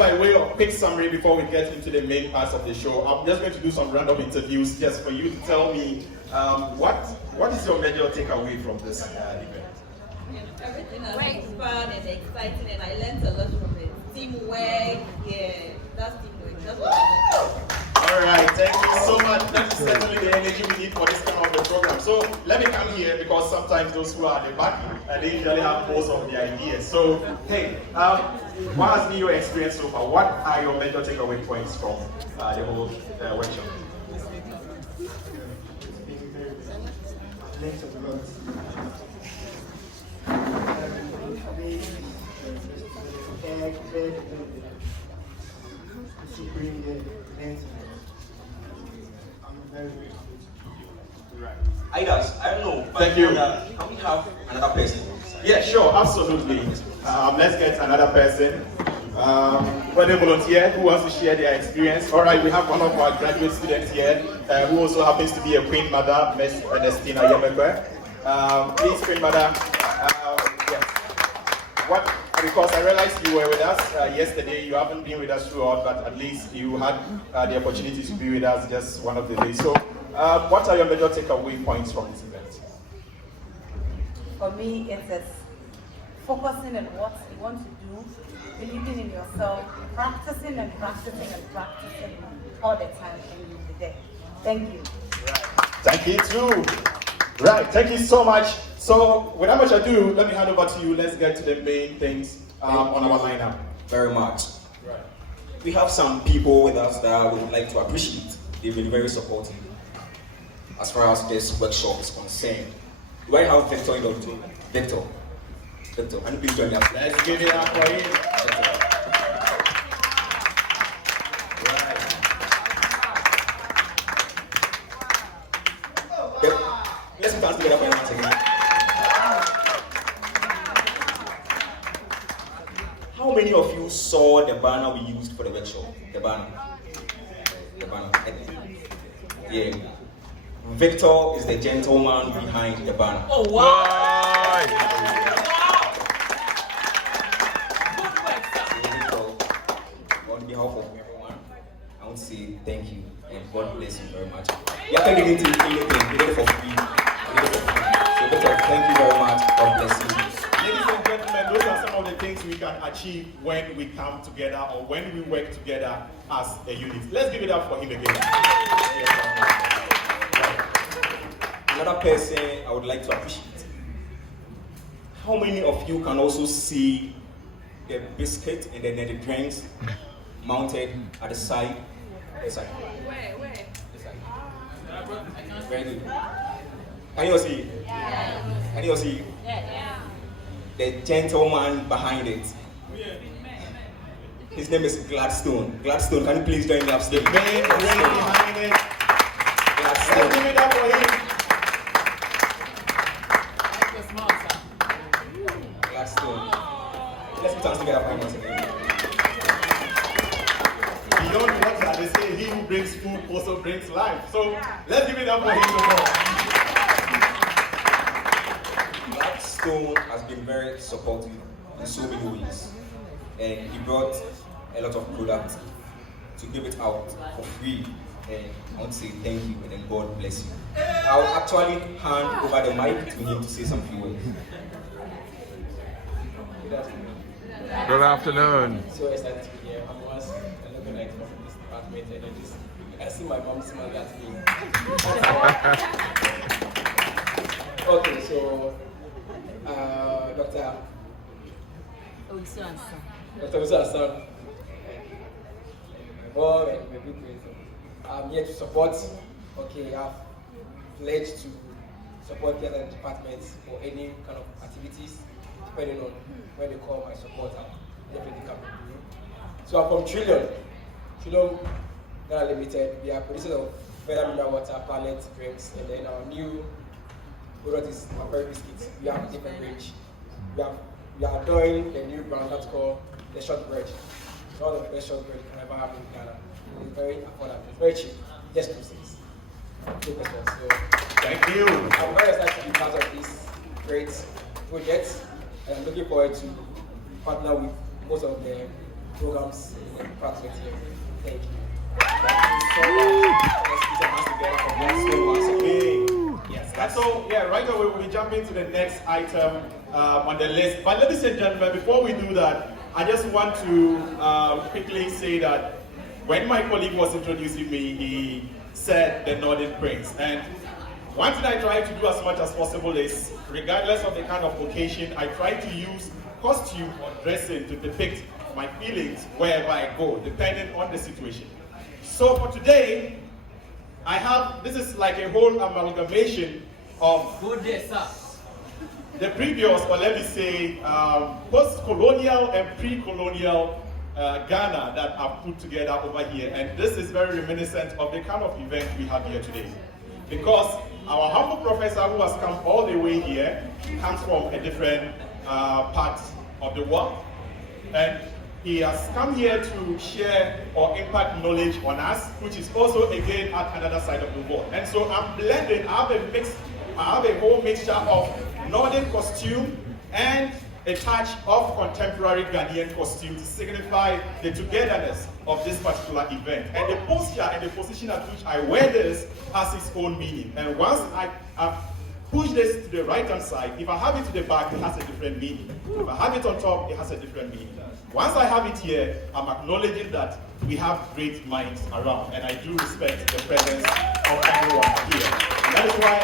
by way of quick summary before we get into the main parts of the show, I'm just going to do some random interviews just for you to tell me what is your major takeaway from this event? Everything has been fun and exciting, and I learned a lot from it. Teamwork, yeah, that's teamwork. That's what I learned. All right, thank you so much. That is certainly the energy we need for this kind of a program. So let me come here because sometimes those who are at the back, they usually have most of the ideas. So, hey, what has been your experience so far? What are your major takeaway points from the whole workshop? Idas, I don't know. Thank you. Can we have another person? Yeah, sure, absolutely. Let's get another person. Whether volunteer who wants to share their experience. All right, we have one of our graduate students here who also happens to be a Queen Mother, Miss Ernestina Yemekwe. Please, Queen Mother. Yes. What? Because I realized you were with us yesterday. You haven't been with us throughout, but at least you had the opportunity to be with us just one of the days. So, what are your major takeaway points from this event? For me, it is focusing on what you want to do, believing in yourself, practicing and practicing and practicing all the time, and you'll be there. Thank you. Right. Thank you too. Right, thank you so much. So, without much ado, let me hand over to you. Let's get to the main things on our lineup. Very much. Right. We have some people with us that we would like to appreciate. They've been very supportive as far as this workshop is concerned. Do I have Victor in the room? Victor, can you please join me up? Let's give it up for him. Right. Let's dance together for him once again. How many of you saw the banner we used for the workshop? The banner. Yeah. Victor is the gentleman behind the banner. Oh, wow! On behalf of everyone, I want to say thank you and God bless you very much. You are getting into anything, you did it for free. So Victor, thank you very much. God bless you. Ladies and gentlemen, those are some of the things we can achieve when we come together or when we work together as a unit. Let's give it up for him again. Another person I would like to appreciate. How many of you can also see the biscuit and then the drinks mounted at the side? This side. Where? This side. Very good. Can you all see? Yeah. Can you all see? Yeah. The gentleman behind it. His name is Gladstone. Gladstone, can you please join me upstairs? The main brain behind it. Let's Gladstone. give it up for him. Gladstone. Let's put hands together for him once again. Beyond water, they say he who brings food also brings life. So let's give it up for him no more. Gladstone has been very supportive in so many ways. And he brought a lot of products to give it out for free. And I want to say thank you and then God bless you. I'll actually hand over the mic to him to say some few words. Good afternoon. So excited to be here. I'm once a local night from this department and then this, I see my mom smiling at me. Okay, so Dr. Usu Hassan, my mom and my big friends. I'm here to support. Okay, I've pledged to support the other departments for any kind of activities, depending on when they call my support. I'll definitely come. So I'm from Trillium Ghana Limited. We are producers of Feather Mineral Water, Planet Drinks, and then our new product is Mapari Biscuits. We have a different range. We are doing the new brand that's called the Shortbread. It's one of the best shortbread you can ever have in Ghana. It's very affordable. It's very cheap. Just 2 cents. 2%. So Thank you. I'm very excited to be part of this great project, and I'm looking forward to partner with most of the programs in Department here. Thank you. Thank you so much. Let's put our hands together for Blackstone once again. Yes, And that's so, yeah, right away we'll be jumping to the next item on the list. But ladies and gentlemen, before we do that, I just want to quickly say that when my colleague was introducing me, he said the Northern Prince. And one thing I try to do as much as possible is, regardless of the kind of occasion, I try to use costume or dressing to depict my feelings wherever I go, depending on the situation. So for today, I have, this is like a whole amalgamation of the previous, or let me say, post-colonial and pre-colonial Ghana that I've put together over here. And this is very reminiscent of the kind of event we have here today. Because our humble professor who has come all the way here comes from a different part of the world. And he has come here to share or impact knowledge on us, which is also again at another side of the world. And so I'm blending, I have a whole mixture of Northern costume and a touch of contemporary Ghanaian costume to signify the togetherness of this particular event. And the posture and the position at which I wear this has its own meaning. And once I push this to the right hand side, if I have it to the back, it has a different meaning. If I have it on top, it has a different meaning. Once I have it here, I'm acknowledging that we have great minds around, and I do respect the presence of everyone here. And that is why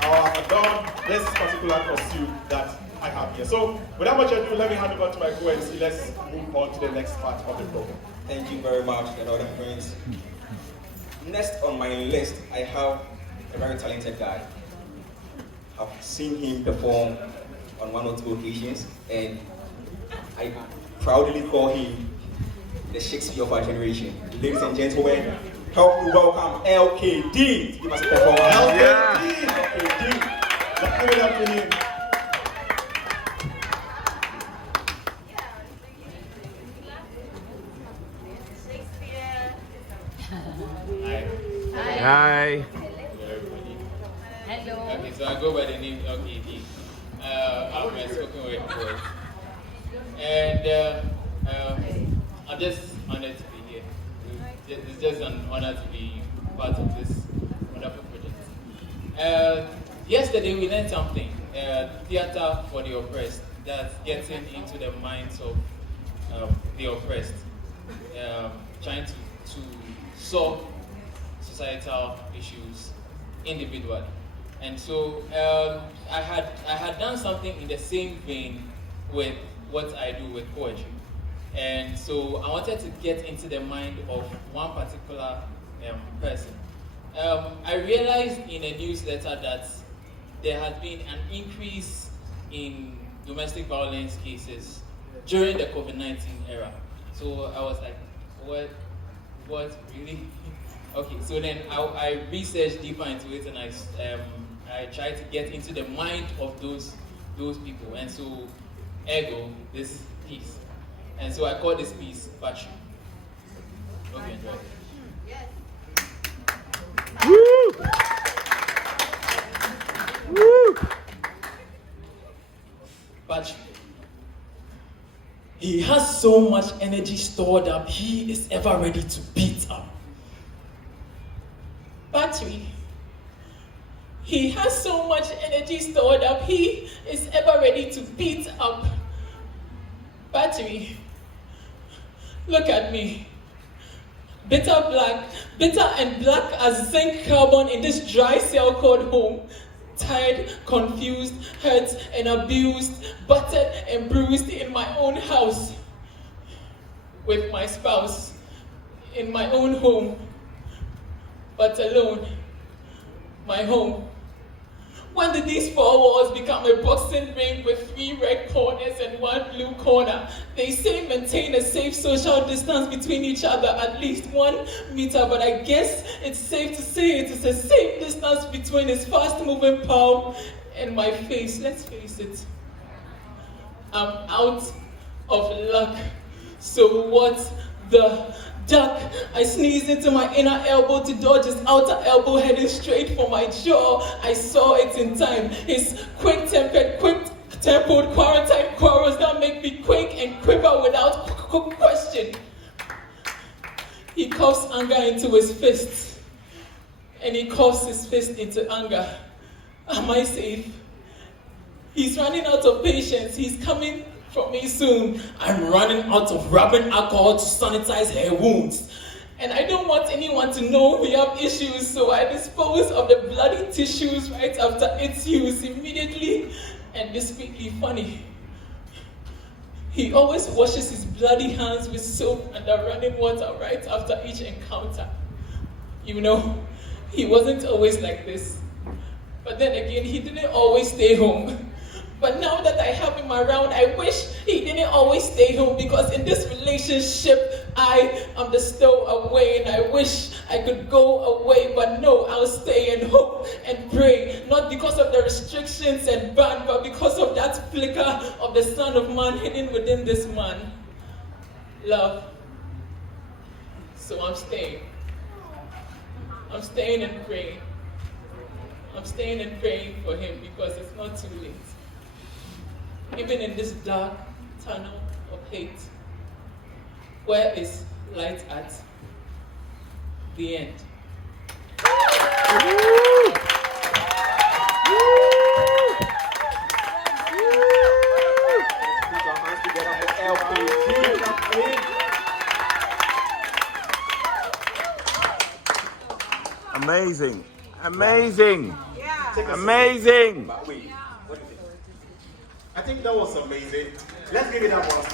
I adorn this particular costume that I have here. So, without much ado, let me hand over to my co-MC. Let's move on to the next part of the program. Thank you very much, the Northern Prince. Next on my list, I have a very talented guy. I've seen him perform on one or two occasions, and I proudly call him the Shakespeare of our generation. Ladies and gentlemen, help me welcome LKD. Give us a performance. LKD. Let's give it up to him. Hi. Hello. Okay, so I go by the name LKD. I'm a spoken word poet. And I'm just honored to be here. It's just an honor to be part of this wonderful project. Yesterday we learned something. Theater for the oppressed. That's getting into the minds of the oppressed. Trying to solve societal issues individually. And so I had done something in the same vein with what I do with poetry. And so I wanted to get into the mind of one particular person. I realized in a newsletter that there had been an increase in domestic violence cases during the COVID-19 era. So I was like, what really? Okay, so then I researched deeper into it, and I tried to get into the mind of those people, and so ergo this piece, and so I call this piece Battery. Hope you enjoy it. Woo! Woo! Battery. He has so much energy stored up, he is ever ready to beat up. Battery. He has so much energy stored up, he is ever ready to beat up. Battery. Look at me. Bitter and black as zinc carbon in this dry cell called home. Tired, confused, hurt and abused, battered and bruised in my own house. With my spouse, in my own home. But alone, my home. When did these four walls become a boxing ring with 3 red corners and 1 blue corner? They say maintain a safe social distance between each other, at least 1 meter, but I guess it's safe to say it is a safe distance between his fast-moving palm and my face. Let's face it. I'm out of luck. So what the duck? I sneezed into my inner elbow to dodge his outer elbow heading straight for my jaw. I saw it in time. His quick-tempered, quick Tempered quarantine quarrels that make me quake and quiver without question. He coughs anger into his fist, and he coughs his fist into anger. Am I safe? He's running out of patience. He's coming for me soon. I'm running out of rubbing alcohol to sanitize her wounds. And I don't want anyone to know we have issues, so I dispose of the bloody tissues right after its use immediately and discreetly funny. He always washes his bloody hands with soap and the running water right after each encounter. You know, he wasn't always like this. But then again, he didn't always stay home. But now that I have him around, I wish he didn't always stay home, because in this relationship, I am the stowaway, and I wish I could go away, but no, I'll stay and hope and pray, not because of the restrictions and ban, but because of that flicker of the Son of Man hidden within this man. Love. So I'm staying. I'm staying and praying. I'm staying and praying for him because it's not too late. Even in this dark tunnel of hate, where is light at? The end. Amazing. Amazing. Amazing. But wait, what do you think? I think that was amazing. Let's give it up once.